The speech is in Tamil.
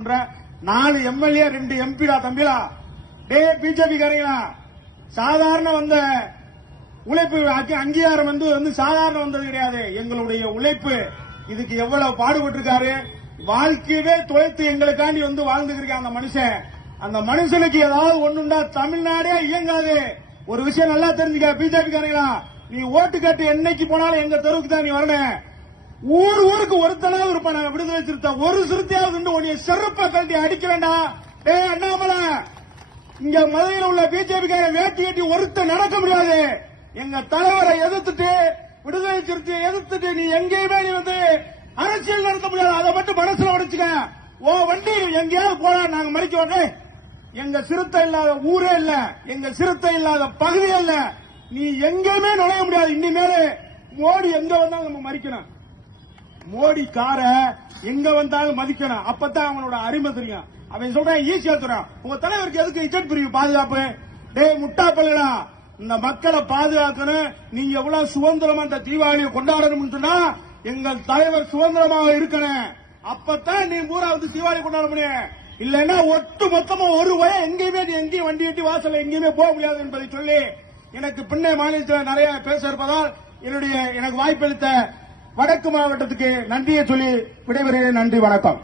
4 எம்எல்ஏ 2 எம்பிடா தம்பிலா. டே பிஜேபி காரங்களா, சாதாரண வந்த உழைப்பு அங்கீகாரம் வந்து சாதாரண வந்தது கிடையாது. எங்களுடைய உழைப்பு இதுக்கு எவ்வளவு பாடுபட்டு இருக்காரு. வாழ்க்கையவே தொலைத்து எங்களுக்காண்டி வந்து வாழ்ந்துருக்க அந்த மனுஷன். அந்த மனுஷனுக்கு ஏதாவது ஒண்ணுண்டா தமிழ்நாடே இயங்காது. ஒரு விஷயம் நல்லா தெரிஞ்சுக்க பிஜேபி காரங்களா, நீ ஓட்டு கேட்டு என்னைக்கு போனாலும் எங்க தெருவுக்கு தான் நீ வரணும். ஊருக்கு ஒருத்தனாவது இருப்பான். விடுதலை சிறுத்தை ஒரு சிறுத்தையாவது உன்னை செருப்பை கழட்டி அடிக்க வேண்டாம். டே அண்ணாமலை, இங்க மதுரையில் உள்ள பிஜேபி வேட்டி கட்டி ஒருத்த நடக்க முடியாது. எங்க தலைவரை எதிர்த்துட்டு விடுதலை சிறுத்தையை எதிர்த்துட்டு நீ எங்கேயுமே நீ வந்து அரசியல் நடத்த முடியாது. அதை மட்டும் மனசுல உடைச்சுக்க. ஓ வண்டி எங்கேயாவது போனா நாங்க மறிக்க வரேன். எங்க சிறுத்தை இல்லாத ஊரே இல்ல, எங்க சிறுத்தை இல்லாத பகுதியே இல்ல. நீ எங்கேயுமே நுழைய முடியாது. இனிமேல மோடி எங்க வந்தாலும் நம்ம மறிக்கணும். மோடி கார எங்க வந்தாலும் மதிக்கணும். அப்பதான் அவனோட அருமை தெரியும். அவன் சொல்றான் ஈஸியா சொல்றான், உங்க தலைவருக்கு எதுக்கு இஜெட் பிரிவு பாதுகாப்பு? டே முட்டா பல்லுடா, இந்த மக்களை பாதுகாக்கணும். நீங்க எவ்வளவு சுதந்திரமா இந்த தீபாவளியை கொண்டாடணும் சொன்னா எங்கள் தலைவர் சுதந்திரமாக இருக்கணும். அப்பதான் நீ பூரா வந்து தீபாவளி கொண்டாட முடியும். இல்லன்னா ஒட்டு மொத்தமா ஒரு வயம் எங்கேயுமே நீ எங்கேயும் வண்டி எட்டி வாசல்ல எங்கேயுமே போக முடியாது என்பதை சொல்லி எனக்கு பின்னே மாநிலத்தில் நிறைய பேச இருப்பதால் எனக்கு வாய்ப்பளித்த வடக்கு மாவட்டத்துக்கு நன்றியை சொல்லி விடைபெறுகிறேன். நன்றி, வணக்கம்.